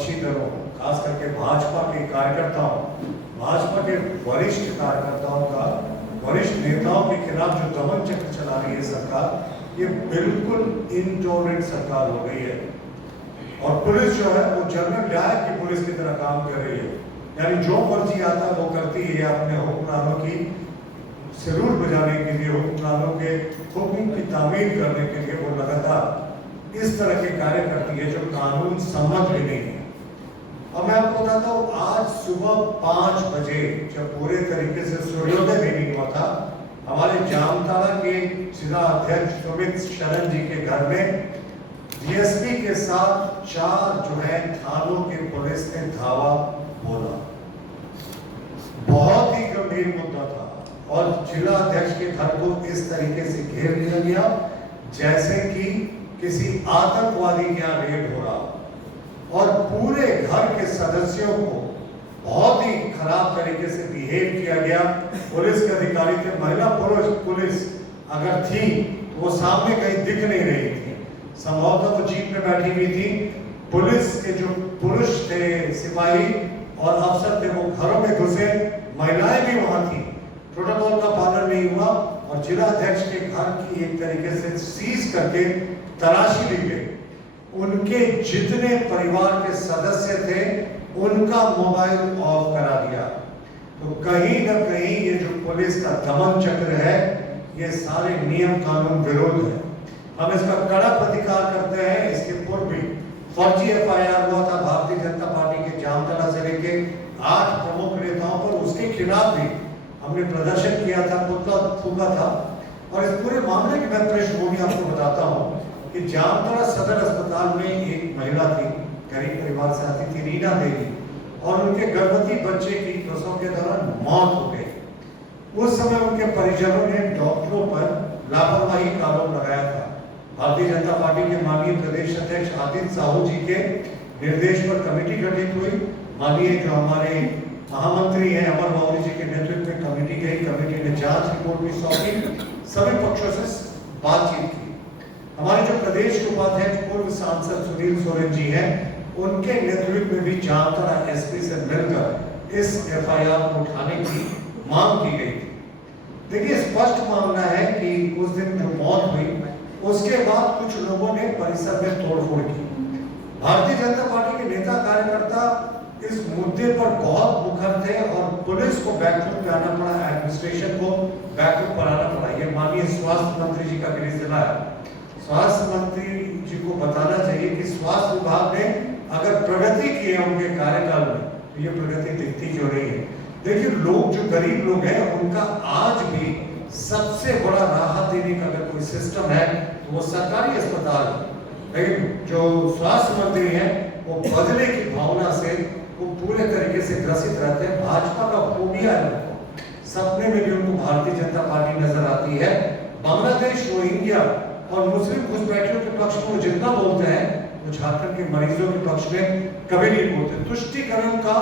विपक्षी दलों, खास करके भाजपा के कार्यकर्ताओं, भाजपा के वरिष्ठ कार्यकर्ताओं का, वरिष्ठ नेताओं के खिलाफ जो दमन चक्र चला रही है सरकार, ये बिल्कुल इनटॉलरेंट सरकार हो गई है। और पुलिस जो है वो जनरल न्याय की पुलिस की तरह काम कर रही है, यानी जो मर्जी आता है वो करती है। अपने हुक्मरानों की सैल्यूट बजाने के लिए, हुक्मरानों के हुक्म की तामीर करने के लिए वो लगातार इस तरह के कार्य करती है जो कानून सम्मत भी नहीं है। अब मैं आपको बताता हूँ, आज सुबह 5 बजे जब पूरे तरीके से सूर्योदय भी नहीं हुआ था, हमारे जामताड़ा के जिला अध्यक्ष सुमित शरण जी के घर में डीएसपी के साथ 4 जो है थानों के पुलिस ने धावा बोला। बहुत ही गंभीर मुद्दा था और जिला अध्यक्ष के घर को इस तरीके से घेर लिया गया जैसे कि किसी आतंकवादी के यहाँ रेड हो रहा, और पूरे घर के सदस्यों को बहुत ही खराब तरीके से बिहेव किया गया। पुलिस के अधिकारी थे, महिला पुलिस अगर थी तो वो सामने कहीं दिख नहीं रही थी, संभवतः वो जीप में बैठी हुई थी। पुलिस के जो पुरुष थे, सिपाही और अफसर थे, वो घरों में घुसे, महिलाएं भी वहां थी, प्रोटोकॉल का पालन नहीं हुआ और जिला अध्यक्ष के घर की एक तरीके से सीज करके तलाशी ली गई। उनके जितने परिवार के सदस्य थे उनका मोबाइल ऑफ करा दिया। तो कहीं ना कहीं ये जो पुलिस का दमन चक्र है, ये सारे नियम कानून विरोध है। हम इसका कड़ा प्रतिकार करते हैं। इसके पूर्व भी फर्जी एफआईआर हुआ था भारतीय जनता पार्टी के जामताड़ा जिले के 8 प्रमुख नेताओं पर, उसके खिलाफ भी हमने प्रदर्शन किया था, पुतला फूका था। और इस पूरे मामले की मैं पृष्ठभूमि आपको बताता हूँ कि जामताड़ा सदर अस्पताल में एक महिला थी, गरीब परिवार से आती थी, रीना देवी, और उनके गर्भवती बच्चे की प्रसव के दौरान मौत हो गई। उस समय उनके परिजनों ने डॉक्टरों पर लापरवाही का आरोप लगाया था। भारतीय जनता पार्टी के माननीय प्रदेश अध्यक्ष आदित्य साहू जी के निर्देश पर कमेटी गठित हुई। माननीय जो हमारे महामंत्री हैं अमर मौर्य जी के नेतृत्व में कमेटी गई। कमेटी ने जांच रिपोर्ट भी सौंपी, सभी पक्षों से बातचीत की। हमारे जो प्रदेश के उपाध्यक्ष पूर्व सांसद सुनील सोरेन जी हैं, उनके नेतृत्व में भी जामताड़ा एसपी से मिलकर इस एफआईआर को उठाने की मांग की गई थी। देखिए, स्पष्ट मामला है कि उस दिन जो मौत हुई उसके बाद कुछ लोगों ने परिसर में तोड़फोड़ की। भारतीय जनता पार्टी के नेता कार्यकर्ता इस मुद्दे पर बहुत मुखर थे और पुलिस को बैकफुट पे आना पड़ा, एडमिनिस्ट्रेशन को बैकफुट पर आना पड़ा। ये माननीय स्वास्थ्य मंत्री जी का क्रेज दिला है। स्वास्थ्य मंत्री जी को बताना चाहिए कि स्वास्थ्य विभाग ने अगर प्रगति की है उनके कार्यकाल में, तो ये प्रगति दिखती क्यों नहीं है। देखिए, लोग जो गरीब लोग हैं उनका आज भी सबसे बड़ा राहत देने का अगर कोई सिस्टम है तो वो सरकारी अस्पताल है। लेकिन जो स्वास्थ्य मंत्री हैं वो बदले की भावना से वो पूरे तरीके से ग्रसित रहते हैं। भाजपा का फोबिया है उनको, सपने में भी उनको भारतीय जनता पार्टी नजर आती है। बांग्लादेश, रोहिंग्या और मुस्लिम घुसपैठियों के पक्ष में वो जितना बोलते हैं, वो झारखंड के मरीजों के पक्ष में कभी नहीं बोलते। तुष्टिकरण का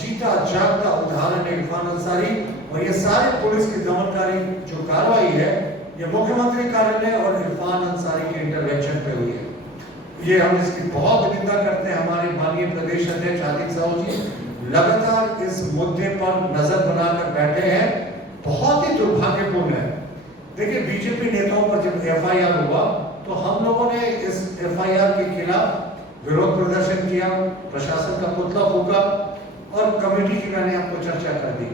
जीता जागता उदाहरण है इरफान अंसारी, और ये सारे पुलिस की दमनकारी जो कार्रवाई है, ये मुख्यमंत्री कार्यालय और इरफान अंसारी के इंटरवेंशन पे हुई है। ये हम इसकी बहुत निंदा करते हैं। हमारे माननीय प्रदेश अध्यक्ष आदित्य साहू जी लगातार इस मुद्दे पर नजर बनाकर बैठे हैं, बहुत ही दुर्भाग्यपूर्ण है। देखिए, बीजेपी नेताओं पर जब एफआईआर हुआ तो हम लोगों ने इस एफआईआर के खिलाफ विरोध प्रदर्शन किया, प्रशासन का पुतला फूका और कमेटी की मैंने आपको चर्चा कर दी।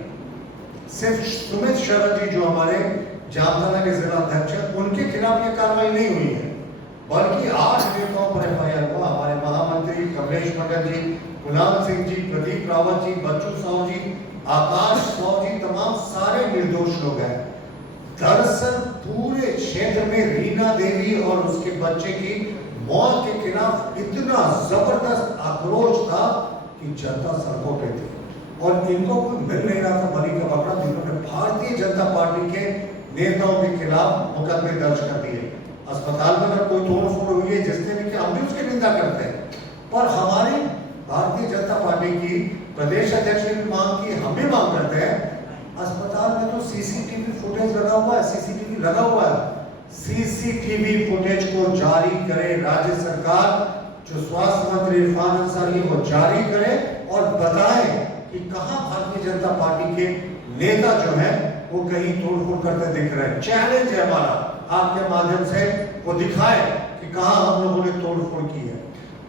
सिर्फ सुमित शरण जी जो हमारे जामताड़ा के जिला अध्यक्ष हैं, उनके खिलाफ ये कार्रवाई नहीं हुई है, बल्कि 8 नेताओं पर एफआईआर हुआ। हमारे महामंत्री कमलेश मगन जी, गुलाम सिंह जी, प्रदीप रावत जी, बच्चू साहू जी, आकाश साहू जी, तमाम सारे निर्दोष लोग हैं। दरअसल पूरे क्षेत्र में रीना देवी और उसके बच्चे की मौत के खिलाफ इतना जबरदस्त आक्रोश था कि जनता सड़कों पे थी और इनको कोई मिल नहीं रहा था बलि का बकरा, जिन्होंने भारतीय जनता पार्टी के नेताओं के खिलाफ मुकदमे दर्ज कर दिए। अस्पताल में अगर कोई तोड़फोड़ हुई है जिसने भी किया, हम भी उसकी निंदा करते हैं, पर हमारी भारतीय जनता पार्टी की प्रदेश अध्यक्ष ने भी मांग की, हम भी मांग करते हैं। अस्पताल में तो सीसीटीवी फुटेज लगा हुआ है, सीसीटीवी लगा हुआ है, सीसीटीवी फुटेज को जारी करे राज्य सरकार, जो स्वास्थ्य मंत्री इरफान अंसारी वो जारी करे और बताएं कि कहां भारतीय जनता पार्टी के नेता जो है वो कहीं तोड़फोड़ करते दिख रहे हैं। चैलेंज है हमारा आपके माध्यम से वो दिखाए कि कहां हम लोगों ने तोड़फोड़ की है।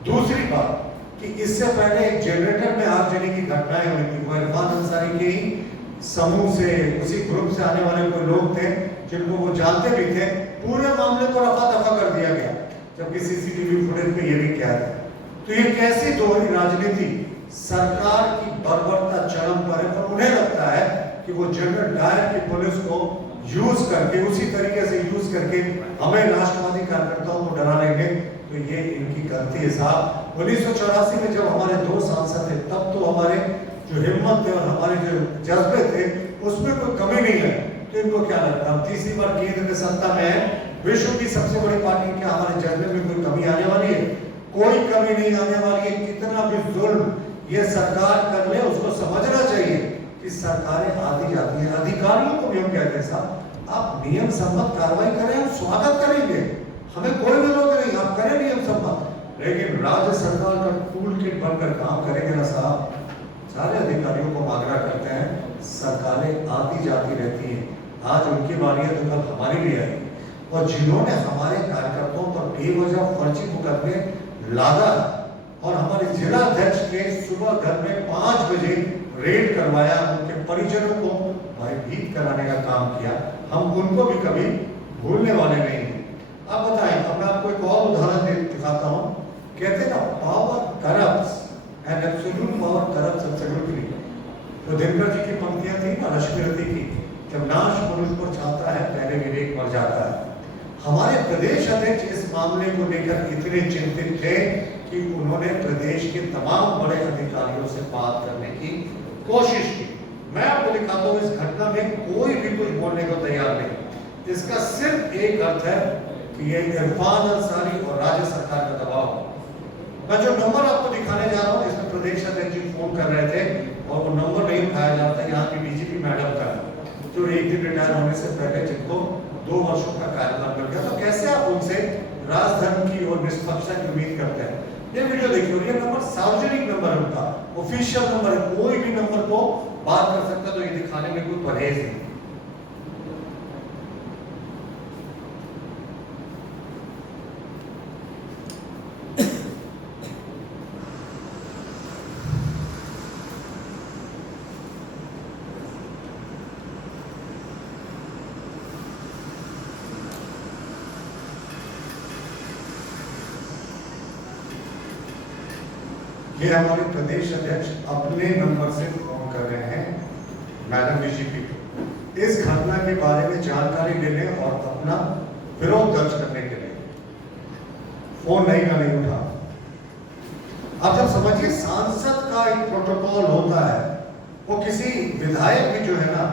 दूसरी बात कि इससे पहले एक जनरेटर में आगजनी की घटनाएं हुई थी, वो इरफान अंसारी के ही समूह से, उसी ग्रुप से आने वाले कोई लोग थे जिनको वो जानते भी थे। पूरे मामले को रफा दफा कर दिया गया, जबकि सीसीटीवी फुटेज पे ये भी क्या है। तो ये कैसी दोहरी राजनीति, सरकार की बर्बरता चरम पर है, पर उन्हें लगता है कि वो जनरल डायर की पुलिस को यूज करके, उसी तरीके से यूज करके हमें राष्ट्रवादी कार्यकर्ताओं को डरा लेंगे। तो ये इनकी गलती है साहब। 1984 में जब हमारे 2 सांसद थे, तब तो हमारे जो हिम्मत थे और हमारे जो जज्बे थे उसमें कोई कमी नहीं है। तो इनको क्या लगता है हम तीसरी बार केंद्र में सत्ता में है, विश्व की सबसे बड़ी पार्टी, क्या हमारे जज्बे में कोई कमी आने वाली है? कोई कमी नहीं आने वाली है। कितना भी जुल्म ये सरकार कर ले, उसको समझना चाहिए कि सरकारें आती जाती हैं। अधिकारियों को भी हम कहते हैं साहब आप नियम सम्मत कार्रवाई करें, हम स्वागत करेंगे, हमें कोई विरोध नहीं, आप करें नियम सम्मत, लेकिन राज्य सरकार का टूल किट बनकर काम करेंगे ना साहब। सारे अधिकारियों को आग्रह करते हैं, सरकारें आती जाती रहती हैं, आज उनकी बारी है तो कल हमारी भी आएगी। और जिन्होंने हमारे कार्यकर्ताओं पर बेवजह फर्जी मुकदमे लादा और हमारे जिला अध्यक्ष के सुबह घर में 5 बजे रेड करवाया, उनके परिजनों को भयभीत कराने का काम किया, हम उनको भी कभी भूलने वाले नहीं हैं। आप बताएं, अब मैं आपको एक और उदाहरण दिखाता हूं। कहते हैं ना power corrupts and absolute power corrupts absolutely. तो दिनकर जी की पंक्तियां थी ना लक्ष्मीरती की, जब नाश मनुष्य को छाता है पहले विवेक मर जाता है। हमारे प्रदेश अध्यक्ष इस मामले को लेकर इतने चिंतित थे कि उन्होंने प्रदेश के तमाम बड़े अधिकारियों से बात करने की कोशिश की। मैं आपको दिखाता हूं, इस घटना में कोई भी कुछ बोलने को तैयार नहीं। इसका सिर्फ एक अर्थ है कि ये इरफान अंसारी और राज्य सरकार का दबाव। मैं जो नंबर आपको दिखाने जा रहा हूं, इसमें प्रदेश अध्यक्ष जी फोन कर रहे थे और वो नंबर नहीं उठाया जाता। यहाँ की डीजीपी मैडम का, जो एक दिन रिटायर होने से पहले जिनको 2 वर्षों का कार्यकाल मिल गया, तो कैसे आप उनसे राजधर्म की और निष्पक्षता की उम्मीद करते हैं? ये वीडियो देखिए, ये नंबर सार्वजनिक नंबर है, उनका ऑफिशियल नंबर है, कोई भी नंबर को बात कर सकता, तो ये दिखाने में कोई परहेज नहीं। ये हमारे प्रदेश अध्यक्ष अपने नंबर से फोन कर रहे हैं मैडम डीजीपी को, इस घटना के बारे में जानकारी लेने और अपना विरोध दर्ज करने के लिए। फोन नहीं उठा। अब जब समझिए सांसद का एक प्रोटोकॉल होता है, वो किसी विधायक भी जो है ना,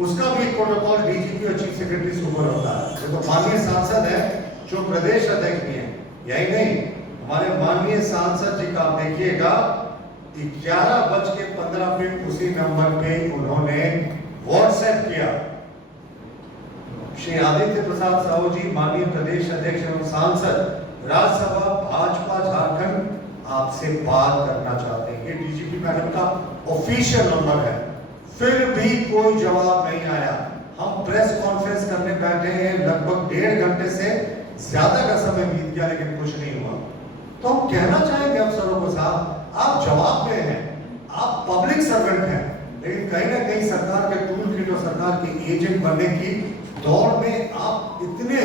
उसका भी प्रोटोकॉल डीजीपी और चीफ सेक्रेटरी से ऊपर होता है। तो माननीय सांसद है जो प्रदेश अध्यक्ष भी है, यही नहीं हमारे माननीय सांसद जी का आप देखिएगा 11:15 पे उसी नंबर पे उन्होंने व्हाट्सएप किया, श्री आदित्य प्रसाद साहू जी माननीय प्रदेश अध्यक्ष एवं सांसद राज्यसभा भाजपा झारखंड आपसे बात करना चाहते हैं। ये डीजीपी मैडम का ऑफिशियल नंबर है। फिर भी कोई जवाब नहीं आया। हम प्रेस कॉन्फ्रेंस करने बैठे हैं, लगभग 1.5 घंटे से ज्यादा का समय बीत गया, लेकिन कुछ नहीं हुआ। तो हम कहना चाहेंगे अफसरों को, साहब आप जवाब में हैं, आप पब्लिक सर्वेंट हैं, लेकिन कहीं ना कहीं सरकार के टूल किट और सरकार के एजेंट बनने की दौड़ में आप इतने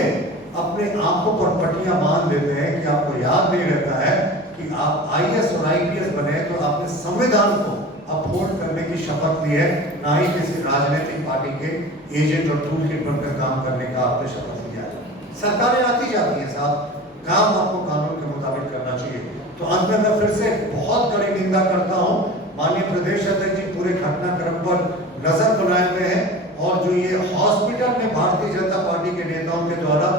अपने आंखों पर पट्टियां बांध देते हैं कि आपको याद नहीं रहता है कि आप आईएएस और आईपीएस बने तो आपने संविधान को अपहोल्ड करने की शपथ ली है, ना ही किसी राजनीतिक पार्टी के एजेंट और टूल किट बनकर काम करने का आपने शपथ लिया है। सरकारें आती जाती हैं साहब, काम आपको कानून के मुताबिक करना चाहिए। तो अंत में मैं फिर से बहुत कड़ी निंदा करता हूं, माननीय प्रदेश अध्यक्ष जी पूरे घटनाक्रम पर नजर बनाए हुए हैं, और जो ये हॉस्पिटल में भारतीय जनता पार्टी के नेताओं के द्वारा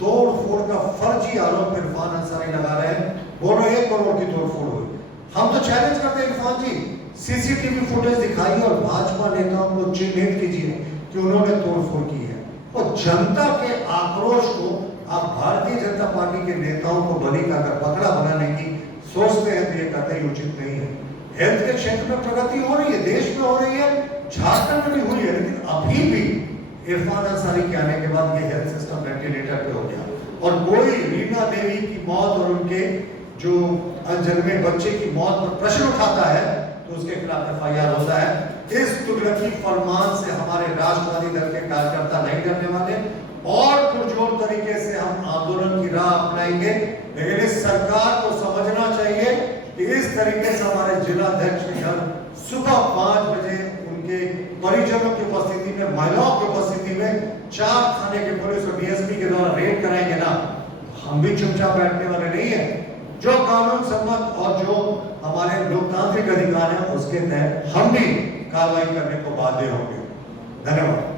तोड़फोड़ का फर्जी आरोप इरफान अंसारी लगा रहे हैं, बोलो 1 करोड़ की तोड़फोड़ हुई। हम तो चैलेंज करते हैं इरफान जी, सीसीटीवी फुटेज दिखाइए और भाजपा नेताओं को चिन्हित कीजिए कि उन्होंने तोड़फोड़ की है। और जनता के आक्रोश को आप भारतीय जनता पार्टी के नेताओं को बलि का अगर बकरा बनाने की सोचते हैं तो ये कतई उचित नहीं है। हेल्थ के क्षेत्र में प्रगति हो रही है, देश में हो रही है, झारखंड में भी हुई है, लेकिन अभी भी इरफान अंसारी के आने के बाद ये हेल्थ सिस्टम वेंटिलेटर पे हो गया। और कोई रीना देवी की मौत और उनके जो अनजन्मे बच्चे की मौत पर प्रश्न उठाता है तो उसके खिलाफ FIR होता है। इस तुगलकी फरमान से हमारे राष्ट्रवादी दल के कार्यकर्ता नहीं डरने वाले और पुरजोर तरीके से हम आंदोलन की राह अपनाएंगे। लेकिन इस सरकार को समझना चाहिए कि इस तरीके से हमारे जिला अध्यक्ष के घर सुबह 5 बजे उनके परिजनों की उपस्थिति में, महिलाओं की उपस्थिति में 4 थाने के पुलिस और DSP के द्वारा रेड कराएंगे ना, हम भी चुपचाप बैठने वाले नहीं है। जो कानून सम्मत और जो हमारे लोकतांत्रिक अधिकार है उसके तहत हम भी कार्रवाई करने को बाध्य होंगे। धन्यवाद।